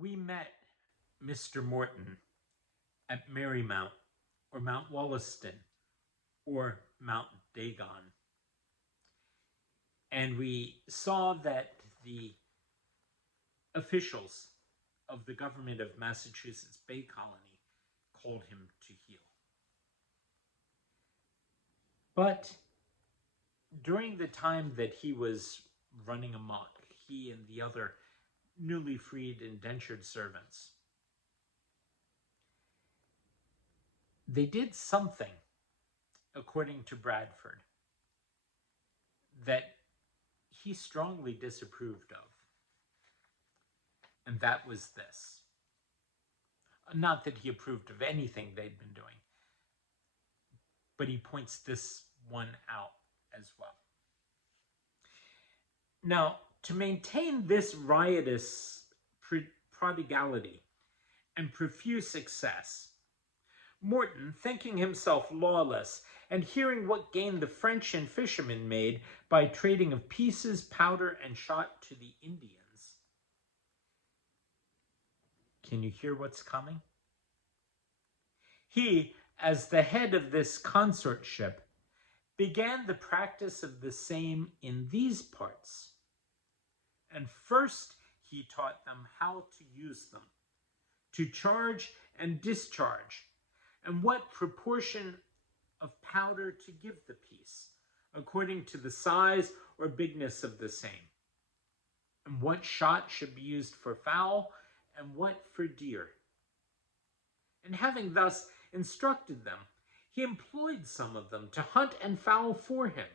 We met Mr. Morton at Marymount or Mount Wollaston or Mount Dagon. And we saw that the officials of the government of Massachusetts Bay Colony called him to heel. But during the time that he was running amok, he and the other newly freed indentured servants, they did something, according to Bradford, that he strongly disapproved of. And that was this. Not that he approved of anything they'd been doing, but he points this one out as well. Now, to maintain this riotous prodigality and profuse excess, Morton, thinking himself lawless, and hearing what gain the French and fishermen made by trading of pieces, powder, and shot to the Indians. Can you hear what's coming? He, as the head of this consortship, began the practice of the same in these parts. And first he taught them how to use them, to charge and discharge, and what proportion of powder to give the piece, according to the size or bigness of the same, and what shot should be used for fowl, and what for deer. And having thus instructed them, he employed some of them to hunt and fowl for him,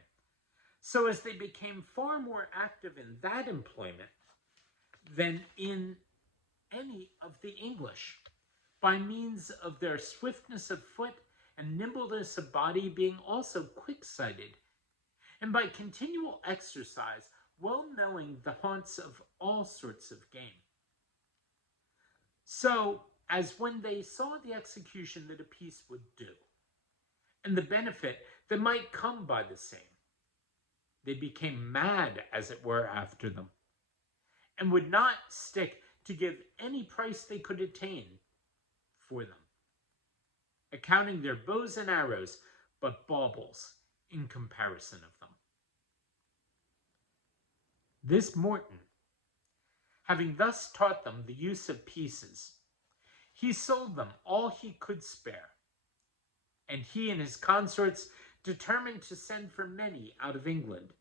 so as they became far more active in that employment than in any of the English, by means of their swiftness of foot and nimbleness of body, being also quick-sighted, and by continual exercise, well knowing the haunts of all sorts of game. So, as when they saw the execution that a piece would do, and the benefit that might come by the same, they became mad, as it were, after them, and would not stick to give any price they could attain for them, accounting their bows and arrows but baubles in comparison of them. This Morton, having thus taught them the use of pieces, he sold them all he could spare, and he and his consorts determined to send for many out of England,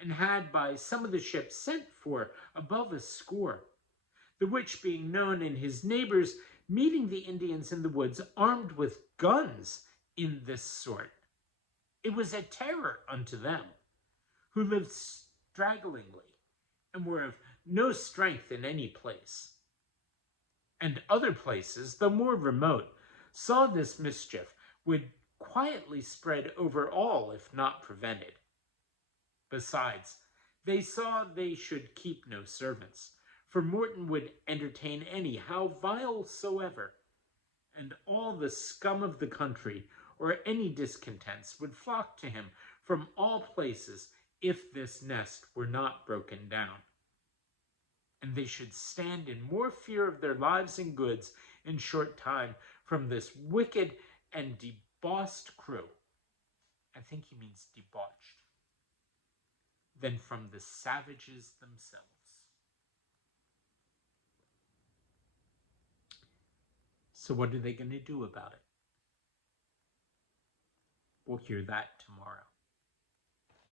and had by some of the ships sent for above a score, the which being known in his neighbors, meeting the Indians in the woods armed with guns in this sort, it was a terror unto them, who lived stragglingly, and were of no strength in any place. And other places, though more remote, saw this mischief would quietly spread over all if not prevented. Besides, they saw they should keep no servants, for Morton would entertain any, how vile soever, and all the scum of the country, or any discontents, would flock to him from all places, if this nest were not broken down. And they should stand in more fear of their lives and goods in short time from this wicked and debauched crew, I think he means debauched, than from the savages themselves. So what are they going to do about it? We'll hear that tomorrow.